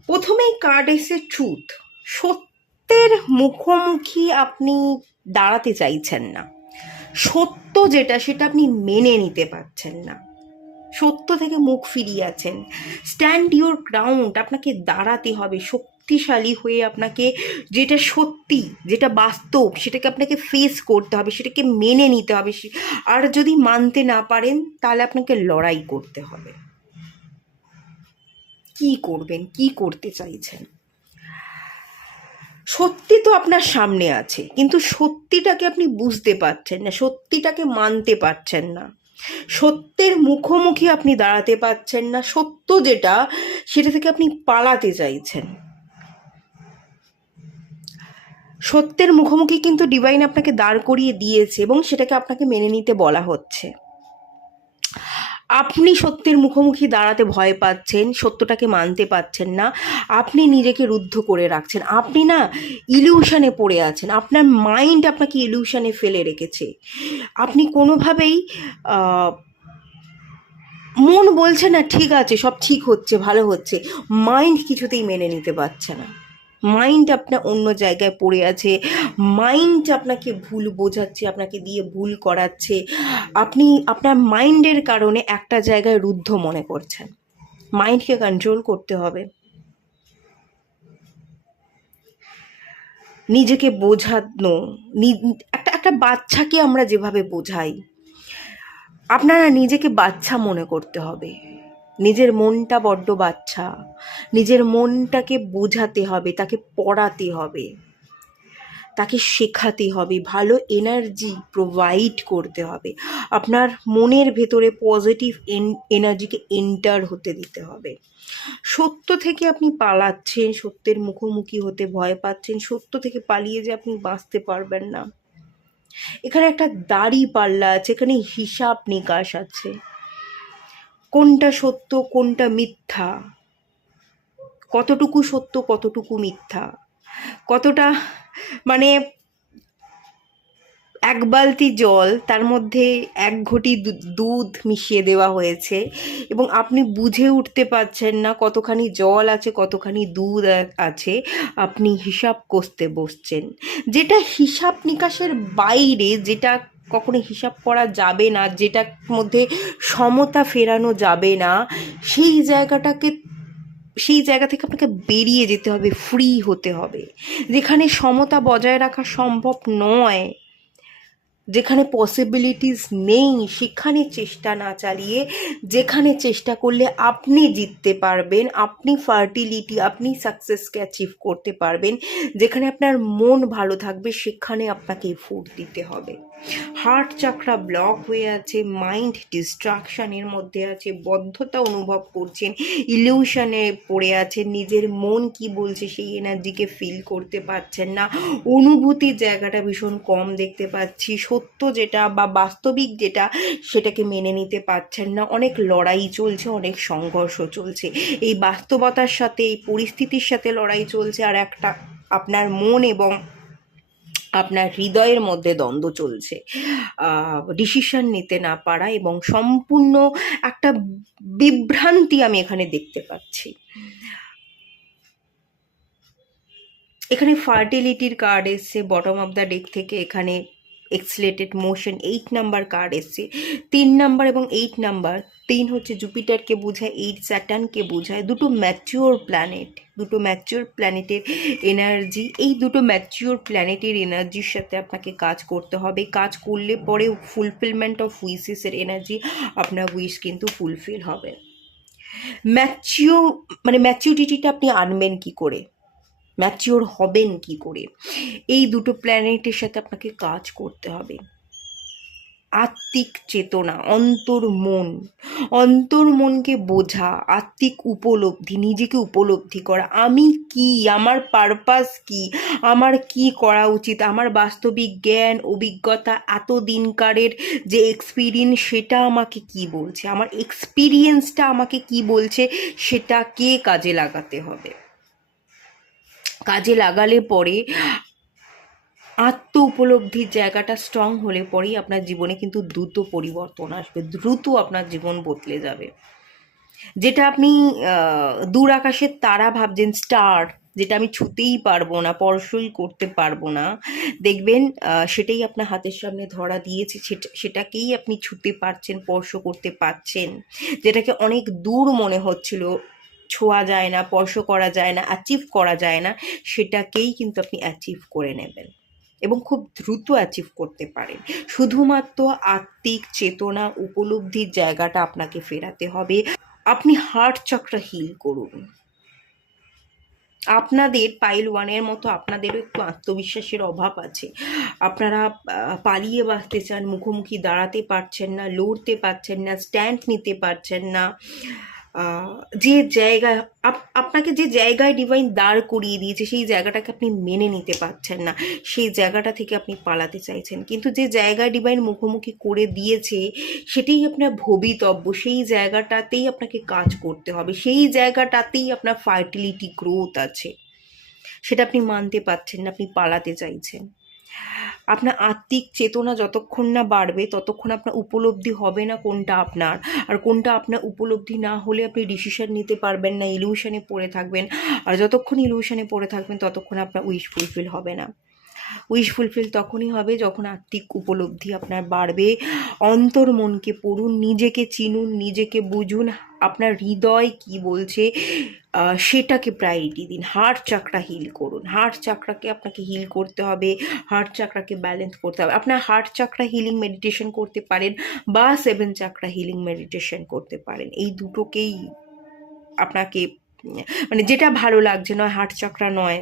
প্রথমেই কার্ড এসে ট্রুথ। সত্যের মুখোমুখি আপনি দাঁড়াতে চাইছেন না। সত্য যেটা সেটা আপনি মেনে নিতে পারছেন না, সত্য থেকে মুখ ফিরিয়ে আছেন। স্ট্যান্ড ইউর গ্রাউন্ড, আপনাকে দাঁড়াতে হবে শক্তিশালী হয়ে। আপনাকে যেটা সত্যি, যেটা বাস্তব, সেটাকে আপনাকে ফেস করতে হবে, সেটাকে মেনে নিতে হবে। আর যদি মানতে না পারেন তাহলে আপনাকে লড়াই করতে হবে। কি করবেন, কি করতে চাইছেন? সত্যি তো আপনার সামনে আছে, কিন্তু সত্যিটাকে আপনি বুঝতে পারছেন না, সত্যিটাকে মানতে পারছেন না, সত্যের মুখোমুখি আপনি দাঁড়াতে পারছেন না। সত্য যেটা সেটা থেকে আপনি পালাতে চাইছেন। সত্যের মুখোমুখি কিন্তু ডিভাইন আপনাকে দাঁড় করিয়ে দিয়েছে এবং সেটাকে আপনাকে মেনে নিতে বলা হচ্ছে। আপনি সত্যের মুখোমুখি দাঁড়াতে ভয় পাচ্ছেন, সত্যটাকে মানতে পারছেন না, আপনি নিজেকে রুদ্ধ করে রাখছেন। আপনি না ইলিউশনে পড়ে আছেন, আপনার মাইন্ড আপনাকে ইলিউশনে ফেলে রেখেছে। আপনি কোনোভাবেই মন বলছে না ঠিক আছে, সব ঠিক হচ্ছে, ভালো হচ্ছে, মাইন্ড কিছুতেই মেনে নিতে পারছে না। মাইন্ড আপনার অন্য জায়গায় পড়ে আছে, মাইন্ড আপনাকে ভুল বোঝাচ্ছে, আপনাকে দিয়ে ভুল করাচ্ছে। আপনি আপনার মাইন্ডের কারণে একটা জায়গায় রুদ্ধ মনে করছেন। মাইন্ডকে কন্ট্রোল করতে হবে। নিজেকে বোঝানো, একটা একটা বাচ্চাকে আমরা যেভাবে বোঝাই, আপনারা নিজেকে বাচ্চা মনে করতে হবে। নিজের মনটা বড্ড বাচ্চা, নিজের মনটাকে বোঝাতে হবে, তাকে পড়াতে হবে, তাকে শেখাতে হবে, ভালো এনার্জি প্রোভাইড করতে হবে। আপনার মনের ভেতরে পজিটিভ এনার্জিকে এন্টার হতে দিতে হবে। সত্য থেকে আপনি পালাচ্ছেন, সত্যের মুখোমুখি হতে ভয় পাচ্ছেন, সত্য থেকে পালিয়ে যে আপনি বাঁচতে পারবেন না। এখানে একটা দাড়ি পাল্লা আছে, এখানে হিসাব নিকাশ আছে, কোনটা সত্য কোনটা মিথ্যা, কতটুকু সত্য কতটুকু মিথ্যা, কতটা মানে এক বালতি জল তার মধ্যে এক ঘটি দুধ মিশিয়ে দেওয়া হয়েছে এবং আপনি বুঝে উঠতে পারছেন না কতখানি জল আছে কতখানি দুধ আছে। আপনি হিসাব কষতে বসছেন, যেটা হিসাব নিকাশের বাইরে, যেটা কখনো হিসাব করা যাবে না, যেটার মধ্যে সমতা ফেরানো যাবে না, সেই জায়গা থেকে আপনাকে বেরিয়ে যেতে হবে, ফ্রি হতে হবে। যেখানে সমতা বজায় রাখা সম্ভব নয়, যেখানে পসিবিলিটিস নেই, সেখানে চেষ্টা না চালিয়ে যেখানে চেষ্টা করলে আপনি জিততে পারবেন, আপনি ফার্টিলিটি, আপনি সাকসেসকে অ্যাচিভ করতে পারবেন, যেখানে আপনার মন ভালো থাকবে, সেখানে আপনাকে এফোর্ট দিতে হবে। হার্ট চাকরা ব্লক হয়ে আছে, মাইন্ড ডিস্ট্রাকশনের মধ্যে আছে, বদ্ধতা অনুভব করছেন, ইলিউশনে পড়ে আছেন, নিজের মন কি বলছে সেই এনার্জিকে ফিল করতে পারছেন না, অনুভূতির জায়গাটা ভীষণ কম দেখতে পাচ্ছি, সত্য যেটা বা বাস্তবিক যেটা সেটাকে মেনে নিতে পারছেন না, অনেক লড়াই চলছে, অনেক সংঘর্ষ চলছে, এই বাস্তবতার সাথে এই পরিস্থিতির সাথে লড়াই চলছে, আর একটা আপনার মন এবং আপনার হৃদয়ের মধ্যে দ্বন্দ্ব চলছে, ডিসিশন নিতে না পারা এবং সম্পূর্ণ একটা বিভ্রান্তি আমি এখানে দেখতে পাচ্ছি। এখানে ফার্টিলিটির কার্ড এসছে বটম অফ দ্য ডেক থেকে, এখানে এক্সিলেটেড মোশন 8 নাম্বার কার্ড এসছে। 3 নাম্বার এবং 8 নাম্বার, 3 হচ্ছে জুপিটারকে বোঝায়, 8 স্যাটার্নকে বোঝায়, দুটো ম্যাচিওর প্ল্যানেট, দুটো ম্যাচিওর প্ল্যানেটের এনার্জি। এই দুটো ম্যাচিওর প্ল্যানেটের এনার্জির সাথে আপনাকে কাজ করতে হবে, কাজ করলে পরে ফুলফিলমেন্ট অফ উইশেসের এনার্জি, আপনার উইশ কিন্তু ফুলফিল হবে। ম্যাচিউরিটিটা আপনি আনবেন কি করে, ম্যাচিওর হবেন কি করে, এই দুটো প্ল্যানেটের সাথে আপনাকে কাজ করতে হবে। আত্মিক চেতনা, অন্তর্মনকে বোঝা, আত্মিক উপলব্ধি, নিজেকে উপলব্ধি করা, আমি কি, আমার পারপাস কি, আমার কি করা উচিত, আমার বাস্তবিক জ্ঞান অভিজ্ঞতা এতদিনকারের যে এক্সপিরিয়েন্স সেটা আমাকে কি বলছে, আমার এক্সপিরিয়েন্সটা আমাকে কি বলছে, সেটাকে কাজে লাগাতে হবে। কাজে লাগালে পরে আত্ম উপলব্ধির জায়গাটা স্ট্রং হলে পরেই আপনার জীবনে কিন্তু দ্রুত পরিবর্তন আসবে, দ্রুত আপনার জীবন বদলে যাবে। যেটা আপনি দূর আকাশের তারা ভাবছেন, স্টার, যেটা আমি ছুতেই পারবো না, স্পর্শই করতে পারবো না, দেখবেন সেটাই আপনার হাতের সামনে ধরা দিয়েছে, সেটাকেই আপনি ছুতে পারছেন, স্পর্শ করতে পারছেন। যেটাকে অনেক দূর মনে হচ্ছিল, ছোঁয়া যায় না, স্পর্শ করা যায় না, অ্যাচিভ করা যায় না, সেটাকেই কিন্তু আপনি অ্যাচিভ করে নেবেন এবং খুব দ্রুত অ্যাচিভ করতে পারেন। শুধুমাত্র আত্মিক চেতনা উপলব্ধির জায়গাটা আপনাকে ফেরাতে হবে। আপনি হার্ট চক্র হিল করুন। আপনাদের পাইল ওয়ানের মতো আপনাদেরও একটু আত্মবিশ্বাসের অভাব আছে, আপনারা পালিয়ে বাঁচতে চান, মুখোমুখি দাঁড়াতে পারছেন না, লড়তে পারছেন না, স্ট্যান্ড নিতে পারছেন না, যে জায়গায় আপনাকে যে জায়গায় ডিভাইন দাঁড় করিয়ে দিয়েছে সেই জায়গাটাকে আপনি মেনে নিতে পারছেন না, সেই জায়গাটা থেকে আপনি পালাতে চাইছেন, কিন্তু যে জায়গায় ডিভাইন মুখোমুখি করে দিয়েছে সেটাই আপনার ভবিতব্য, সেই জায়গাটাতেই আপনাকে কাজ করতে হবে, সেই জায়গাটাতেই আপনার ফার্টিলিটি গ্রোথ আছে, সেটা আপনি মানতে পারছেন না, আপনি পালাতে চাইছেন। আপনার আত্মিক চেতনা যতক্ষণ না বাড়বে ততক্ষণ আপনার উপলব্ধি হবে না কোনটা আপনার, আর কোনটা আপনার উপলব্ধি না হলে আপনি ডিসিশন নিতে পারবেন না, ইলিউশনে পড়ে থাকবেন, আর যতক্ষণ ইলিউশনে পড়ে থাকবেন ততক্ষণ আপনার উইশ ফুলফিল হবে না। উইশ ফুলফিল তখনই হবে যখন আত্মিক উপলব্ধি আপনার বাড়বে। অন্তর্মনকে পড়ুন, নিজেকে চিনুন, নিজেকে বুঝুন, আপনার হৃদয় কি বলছে সেটাকে প্রায়োরিটি দিন। হার্ট চাকরা হিল করুন, হার্ট চাকরাকে আপনাকে হিল করতে হবে, হার্ট চাকরাকে ব্যালেন্স করতে হবে। আপনার হার্ট চাকরা হিলিং মেডিটেশন করতে পারেন বা 7 চাকরা হিলিং মেডিটেশন করতে পারেন, এই দুটোকেই আপনাকে যেটা ভালো লাগছে, নয় হার্ট চাকরা নয়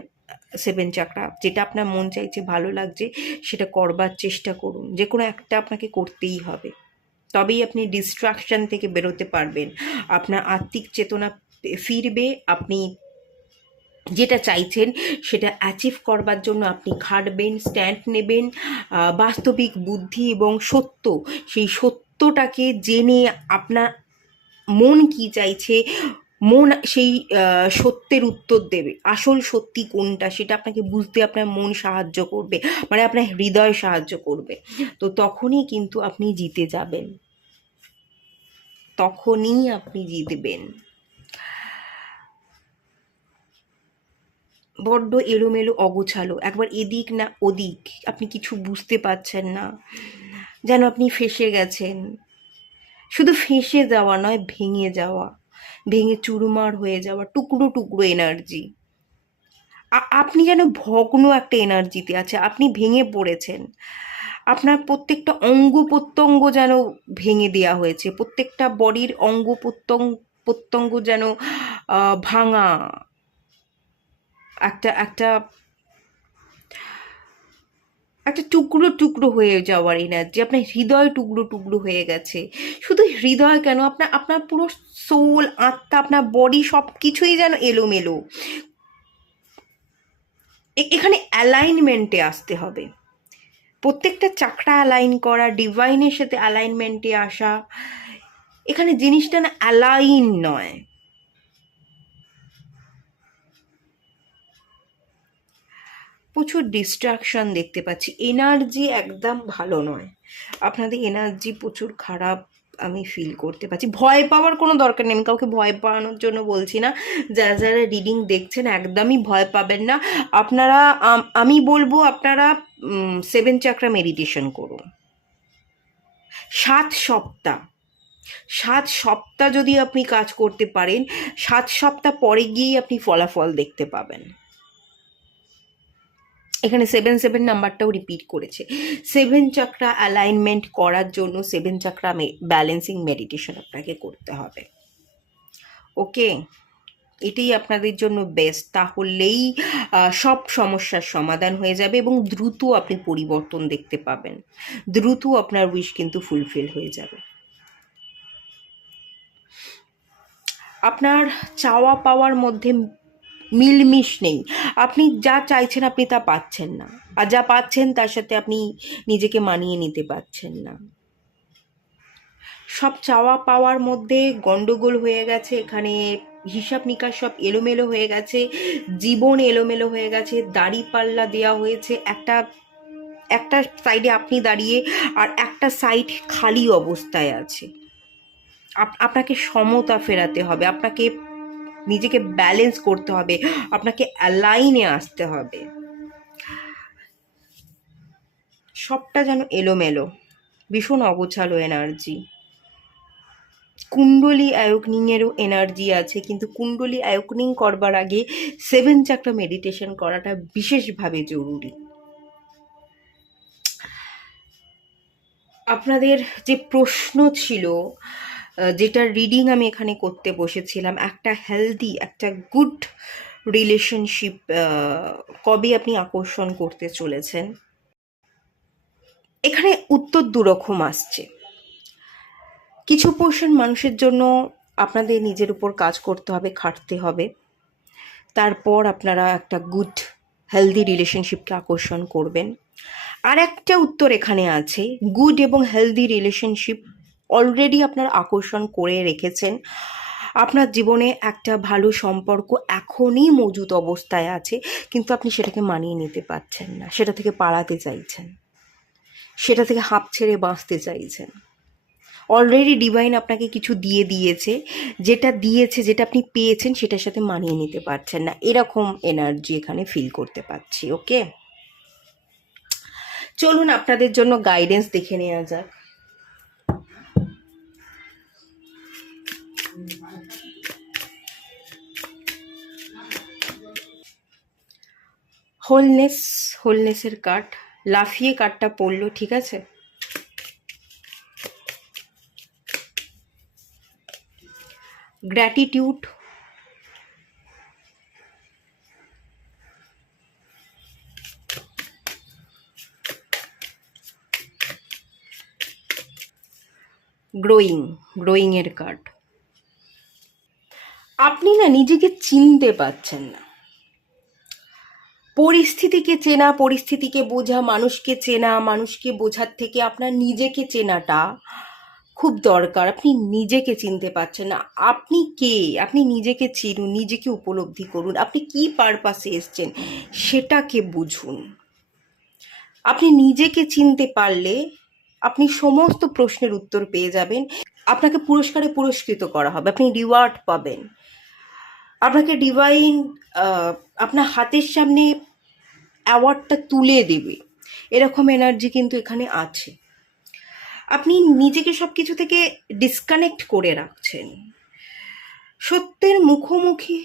7 চাকরা, যেটা আপনার মন চাইছে ভালো লাগছে সেটা করবার চেষ্টা করুন, যে কোনো একটা আপনাকে করতেই হবে, তবেই আপনি ডিস্ট্রাকশন থেকে বেরোতে পারবেন, আপনার আত্মিক চেতনা ফিরবে, আপনি যেটা চাইছেন সেটা অ্যাচিভ করবার জন্য আপনি খাটবেন, স্ট্যান্ড নেবেন, বাস্তবিক বুদ্ধি এবং সত্য, সেই সত্যটাকে জেনে আপনার মন কি চাইছে, মন সেই সত্যের উত্তর দেবে, আসল সত্যি কোনটা সেটা আপনাকে বুঝতে আপনার মন সাহায্য করবে, আপনার হৃদয় সাহায্য করবে, তো তখনই কিন্তু আপনি জিতে যাবেন, তখনই আপনি জিতবেন। বড্ড এলোমেলো অগোছালো, একবার এদিক না ওদিক, আপনি কিছু বুঝতে পারছেন না, যেন আপনি ফেঁসে গেছেন, শুধু ফেঁসে যাওয়া নয়, ভেঙে যাওয়া, ভেঙে চুরমার হয়ে যাওয়া, টুকরো টুকরো এনার্জি, আপনি যেন ভগ্ন একটা এনার্জিতে আছে, আপনি ভেঙে পড়েছেন, আপনার প্রত্যেকটা অঙ্গ প্রত্যঙ্গ যেন ভেঙে দেওয়া হয়েছে, প্রত্যেকটা বডির অঙ্গ প্রত্যঙ্গ যেন ভাঙা, একটা একটা একটা টুকরো টুকরো হয়ে যাওয়ার এনার্জি, আপনার হৃদয় টুকরো টুকরো হয়ে গেছে। শুধু হৃদয় কেন, আপনার আপনার পুরো সোল, আত্মা, আপনার বডি সব কিছুই যেন এলোমেলো। এখানে অ্যালাইনমেন্টে আসতে হবে, প্রত্যেকটা চাকরা অ্যালাইন করা, ডিভাইনের সাথে অ্যালাইনমেন্টে আসা। এখানে জিনিসটা না অ্যালাইন নয়। প্রচুর ডিস্ট্রাকশন দেখতে পাচ্ছি, এনার্জি একদম ভালো নয়, আপনাদের এনার্জি প্রচুর খারাপ আমি ফিল করতে পারছি। ভয় পাওয়ার কোনো দরকার নেই, আমি কাউকে ভয় পাওয়ানোর জন্য বলছি না। যারা যারা রিডিং দেখছেন একদমই ভয় পাবেন না। আপনারা আমি বলবো আপনারা 7 চাকরা মেডিটেশন করুন 7 সপ্তাহ। 7 সপ্তাহ যদি আপনি কাজ করতে পারেন, 7 সপ্তাহ পরে গিয়েই আপনি ফলাফল দেখতে পাবেন। এখানে 7 নাম্বারটাও রিপিট করেছে। 7 চাকরা অ্যালাইনমেন্ট করার জন্য 7 চাকরা ব্যালেন্সিং মেডিটেশন আপনাকে করতে হবে। ওকে, এটাই আপনাদের জন্য বেস্ট। তাহলেই সব সমস্যার সমাধান হয়ে যাবে এবং দ্রুত আপনি পরিবর্তন দেখতে পাবেন, দ্রুত আপনার উইশ কিন্তু ফুলফিল হয়ে যাবে। আপনার চাওয়া পাওয়ার মধ্যে মিলমিশ নেই, আপনি যা চাইছেন আপনি তা পাচ্ছেন না, আর যা পাচ্ছেন তার সাথে আপনি নিজেকে মানিয়ে নিতে পারছেন না। সব চাওয়া পাওয়ার মধ্যে গন্ডগোল হয়ে গেছে, এখানে হিসাব নিকাশ সব এলোমেলো হয়ে গেছে, জীবন এলোমেলো হয়ে গেছে, দাড়ি পাল্লা দেওয়া হয়েছে। একটা একটা সাইডে আপনি দাঁড়িয়ে আর একটা সাইড খালি অবস্থায় আছে। আপনাকে সমতা ফেরাতে হবে, আপনাকে নিজেকে ব্যালেন্স করতে হবে, আপনাকে অ্যালাইনে আসতে হবে। সবটা যেন এলোমেলো, ভীষণ অগোছালো এনার্জি। কুণ্ডলী আয়োগনিংয়েরও এনার্জি আছে, কিন্তু কুণ্ডলী আয়োগনিং করবার আগে 7 চাকরা মেডিটেশন করাটা বিশেষভাবে জরুরি। আপনাদের যে প্রশ্ন ছিল, যেটা রিডিং আমি এখানে করতে বসেছিলাম, একটা হেলদি, একটা গুড রিলেশনশিপ কবে আপনি আকর্ষণ করতে চলেছেন, এখানে উত্তর দুরকম আসছে। কিছু পোর্শন মানুষের জন্য আপনাদের নিজের উপর কাজ করতে হবে, খাটতে হবে, তারপর আপনারা একটা গুড হেলদি রিলেশনশিপকে আকর্ষণ করবেন। আর একটা উত্তর এখানে আছে, গুড এবং হেলদি রিলেশনশিপ অলরেডি আপনারা আকর্ষণ করে রেখেছেন, আপনার জীবনে একটা ভালো সম্পর্ক এখনই মজুদ অবস্থায় আছে, কিন্তু আপনি সেটাকে মানিয়ে নিতে পারছেন না, সেটা থেকে পালাতে চাইছেন, সেটা থেকে হাঁপ ছেড়ে বাঁচতে চাইছেন। অলরেডি ডিভাইন আপনাকে কিছু দিয়ে দিয়েছে, যেটা আপনি পেয়েছেন সেটার সাথে মানিয়ে নিতে পারছেন না, এরকম এনার্জি এখানে ফিল করতে পারছি। ওকে, চলুন আপনাদের জন্য গাইডেন্স দেখে নেওয়া যাক। হোলনেসের কার্ড লাফিয়ে কার্ডটা পড়লো, ঠিক আছে। গ্র্যাটিটিউড, গ্রোয়িংয়ের কার্ড। আপনি না নিজেকে চিনতে পারছেন না, পরিস্থিতিকে চেনা, পরিস্থিতিকে বোঝা, মানুষকে চেনা, মানুষকে বোঝার থেকে আপনার নিজেকে চেনাটা খুব দরকার। আপনি নিজেকে চিনতে পারছেন না, আপনি কে, আপনি নিজেকে চিনুন, নিজেকে উপলব্ধি করুন, আপনি কি পারপাসে এসছেন সেটাকে বুঝুন। আপনি নিজেকে চিনতে পারলে আপনি সমস্ত প্রশ্নের উত্তর পেয়ে যাবেন, আপনাকে পুরস্কারে পুরস্কৃত করা হবে, আপনি রিওয়ার্ড পাবেন, আপনাকে ডিভাইন আপনার হাতের সামনে অ্যাওয়ার্ডটা তুলে দেবে, এরকম এনার্জি কিন্তু এখানে আছে। আপনি নিজেকে সব কিছু থেকে ডিসকানেক্ট করে রাখছেন, সত্যের মুখোমুখি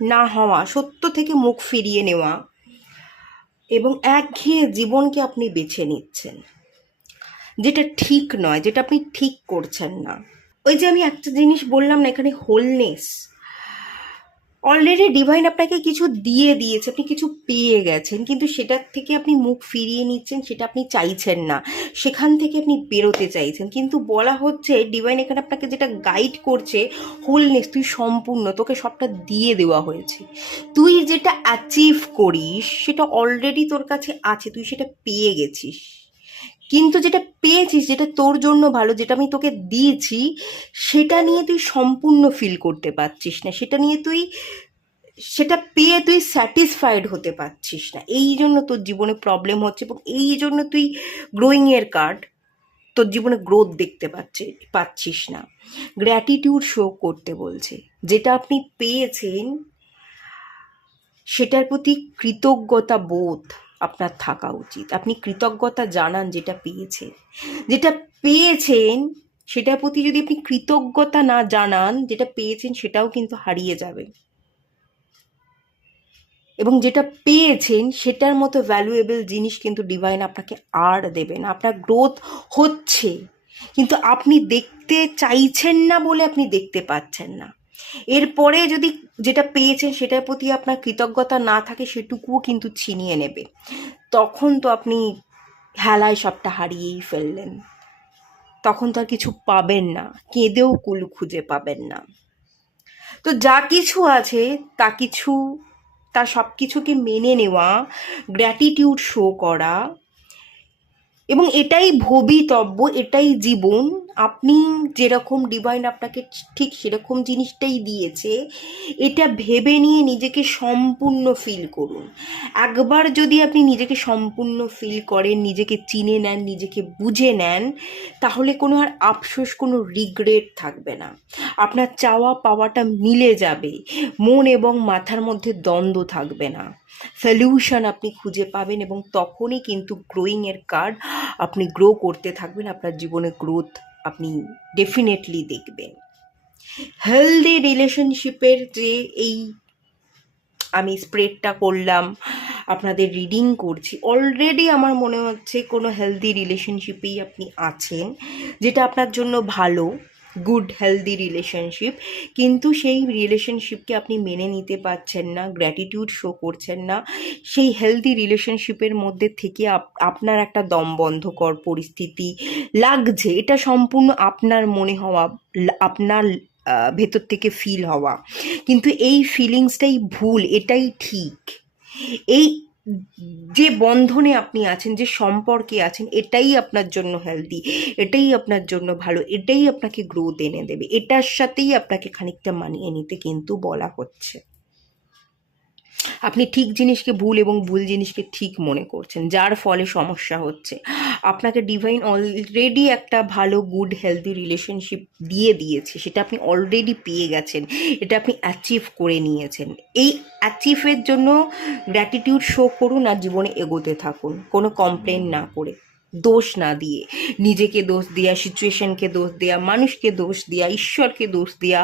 না হওয়া, সত্য থেকে মুখ ফিরিয়ে নেওয়া এবং একঘেয়ে জীবনকে আপনি বেছে নিচ্ছেন, যেটা ঠিক নয়, যেটা আপনি ঠিক করছেন না। ওই যে আমি একটা জিনিস বললাম না, এখানে হোলনেস, অলরেডি ডিভাইন আপনাকে কিছু দিয়ে দিয়েছে, আপনি কিছু পেয়ে গেছেন, কিন্তু সেটার থেকে আপনি মুখ ফিরিয়ে নিচ্ছেন, সেটা আপনি চাইছেন না, সেখান থেকে আপনি বেরোতে চাইছেন। কিন্তু বলা হচ্ছে ডিভাইন এখানে আপনাকে যেটা গাইড করছে, হোলনেস, তুই সম্পূর্ণ, তোকে সবটা দিয়ে দেওয়া হয়েছে। তুই যেটা অ্যাচিভ করিস সেটা অলরেডি তোর কাছে আছে, তুই সেটা পেয়ে গেছিস। কিন্তু যেটা পেয়েছিস, যেটা তোর জন্য ভালো, যেটা আমি তোকে দিয়েছি, সেটা নিয়ে তুই সম্পূর্ণ ফিল করতে পারছিস না, সেটা নিয়ে তুই, সেটা পেয়ে তুই স্যাটিসফাইড হতে পারছিস না। এই জন্য তোর জীবনে প্রবলেম হচ্ছে, এবং এই জন্য তুই গ্রোয়িংয়ের কার্ড, তোর জীবনে গ্রোথ দেখতে পাচ্ছিস না। গ্র্যাটিটিউড শো করতে বলছে, যেটা আপনি পেয়েছেন সেটার প্রতি কৃতজ্ঞতা বোধ আপনার থাকা উচিত। আপনি কৃতজ্ঞতা জানান যেটা পেয়েছেন, যেটা পেয়েছেন সেটার প্রতি যদি আপনি কৃতজ্ঞতা না জানান, যেটা পেয়েছেন সেটাও কিন্তু হারিয়ে যাবে। এবং যেটা পেয়েছেন সেটার মতো ভ্যালুয়েবল জিনিস কিন্তু ডিভাইন আপনাকে আর দেবে না। আপনার গ্রোথ হচ্ছে, কিন্তু আপনি দেখতে চাইছেন না বলে আপনি দেখতে পাচ্ছেন না। এরপরে যদি যেটা পেয়েছেন সেটার প্রতি আপনার কৃতজ্ঞতা না থাকে, সেটুকুও কিন্তু ছিনিয়ে নেবে। তখন তো আপনি হেলায় সবটা হারিয়েই ফেললেন, তখন তো আর কিছু পাবেন না, কেঁদেও কুল খুঁজে পাবেন না। তো যা কিছু আছে তা সব কিছুকে মেনে নেওয়া, গ্র্যাটিটিউড শো করা, এবং এটাই ভবিতব্য, এটাই জীবন। আপনি যেরকম, ডিভাইন আপনাকে ঠিক সেরকম জিনিসটাই দিয়েছে, এটা ভেবে নিয়ে নিজেকে সম্পূর্ণ ফিল করুন। একবার যদি আপনি নিজেকে সম্পূর্ণ ফিল করেন, নিজেকে চিনে নেন, নিজেকে বুঝে নেন, তাহলে কোনো আর আফসোস, কোনো রিগ্রেট থাকবে না। আপনার চাওয়া পাওয়াটা মিলে যাবে, মন এবং মাথার মধ্যে দ্বন্দ্ব থাকবে না, সলিউশন আপনি খুঁজে পাবেন, এবং তখনই কিন্তু গ্রোয়িংয়ের কার্ড, আপনি গ্রো করতে থাকবেন, আপনার জীবনে গ্রোথ আপনি ডেফিনেটলি দেখবেন। হেলদি রিলেশনশিপের যে এই আমি স্প্রেডটা করলাম, আপনাদের রিডিং করছি, অলরেডি আমার মনে হচ্ছে কোনো হেলদি রিলেশনশিপেই আপনি আছেন, যেটা আপনার জন্য ভালো, গুড হেলদি রিলেশনশিপ। কিন্তু সেই রিলেশনশিপকে আপনি মেনে নিতে পারছেন না, গ্র্যাটিটিউড শো করছেন না। সেই হেলদি রিলেশনশিপের মধ্যে থেকে আপনার একটা দমবন্ধকর পরিস্থিতি লাগছে, এটা সম্পূর্ণ আপনার মনে হওয়া, আপনার ভেতর থেকে ফিল হওয়া। কিন্তু এই ফিলিংসটাই ভুল, এটাই ঠিক। এই যে বন্ধনে আপনি আছেন, যে সম্পর্কে আছেন, এটাই আপনার জন্য হেলদি, এটাই আপনার জন্য ভালো, এটাই আপনাকে গ্রোথ এনে দেবে। এটার সাথেই আপনাকে খানিকটা মানিয়ে নিতে কিন্তু বলা হচ্ছে। আপনি ঠিক জিনিসকে ভুল এবং ভুল জিনিসকে ঠিক মনে করছেন, যার ফলে সমস্যা হচ্ছে। আপনাকে ডিভাইন অলরেডি একটা ভালো, গুড, হেলদি রিলেশনশিপ দিয়ে দিয়েছে, সেটা আপনি অলরেডি পেয়ে গেছেন, এটা আপনি অ্যাচিভ করে নিয়েছেন। এই অ্যাচিভের জন্য গ্র্যাটিটিউড শো করুন, আর জীবনে এগোতে থাকুন, কোনো কমপ্লেন না করে, দোষ না দিয়ে, নিজেকে দোষ দেওয়া, সিচুয়েশনকে দোষ দেওয়া, মানুষকে দোষ দেওয়া, ঈশ্বরকে দোষ দেওয়া,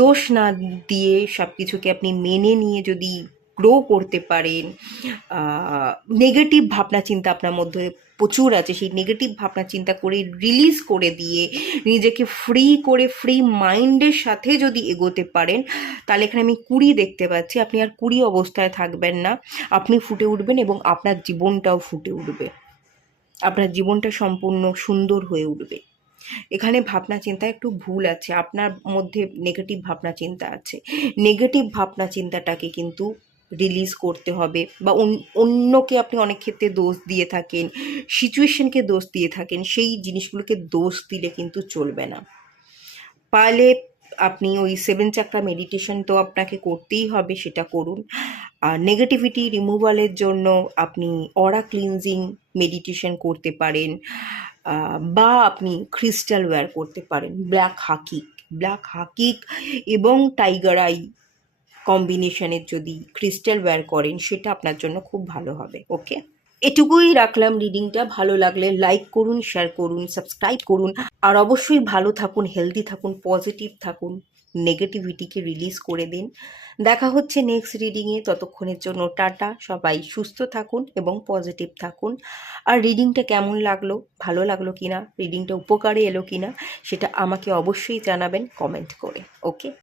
দোষ না দিয়ে সব কিছুকে আপনি মেনে নিয়ে যদি গ্রো করতে পারেন। নেগেটিভ ভাবনা চিন্তা আপনার মধ্যে প্রচুর আছে, সেই নেগেটিভ ভাবনা চিন্তা করে রিলিজ করে দিয়ে নিজেকে ফ্রি করে, ফ্রি মাইন্ডের সাথে যদি এগোতে পারেন, তাহলে এখানে আমি 20 দেখতে পাচ্ছি। আপনি আর 20 অবস্থায় থাকবেন না, আপনি ফুটে উঠবেন, এবং আপনার জীবনটাও ফুটে উঠবে, আপনার জীবনটা সম্পূর্ণ সুন্দর হয়ে উঠবে। এখানে ভাবনা চিন্তা একটু ভুল আছে, আপনার মধ্যে নেগেটিভ ভাবনা চিন্তা আছে। নেগেটিভ ভাবনা চিন্তাটাকে কিন্তু রিলিজ করতে হবে, বা অন্যকে আপনি অনেক ক্ষেত্রে দোষ দিয়ে থাকেন, সিচুয়েশনকে দোষ দিয়ে থাকেন, সেই জিনিসগুলোকে দোষ দিলে কিন্তু চলবে না। পারলে আপনি ওই 7 চাকরা মেডিটেশন তো আপনাকে করতেই হবে, সেটা করুন। আর নেগেটিভিটি রিমুভালের জন্য আপনি অরা ক্লিনজিং মেডিটেশন করতে পারেন, বা আপনি ক্রিস্টাল ওয়্যার করতে পারেন, ব্ল্যাক হাকিক এবং টাইগার আই কম্বিনেশনের যদি ক্রিস্টাল ওয়্যার করেন, সেটা আপনার জন্য খুব ভালো হবে। ওকে, এটুকুই রাখলাম রিডিংটা। ভালো লাগলে লাইক করুন, শেয়ার করুন, সাবস্ক্রাইব করুন, আর অবশ্যই ভালো থাকুন, হেলদি থাকুন, পজিটিভ থাকুন, নেগেটিভিটিকে রিলিজ করে দিন। দেখা হচ্ছে নেক্সট রিডিংয়ে, ততক্ষণের জন্য টাটা। সবাই সুস্থ থাকুন এবং পজিটিভ থাকুন। আর রিডিংটা কেমন লাগলো, ভালো লাগলো কিনা, রিডিংটা উপকারে এলো কিনা, সেটা আমাকে অবশ্যই জানাবেন কমেন্ট করে। ওকে।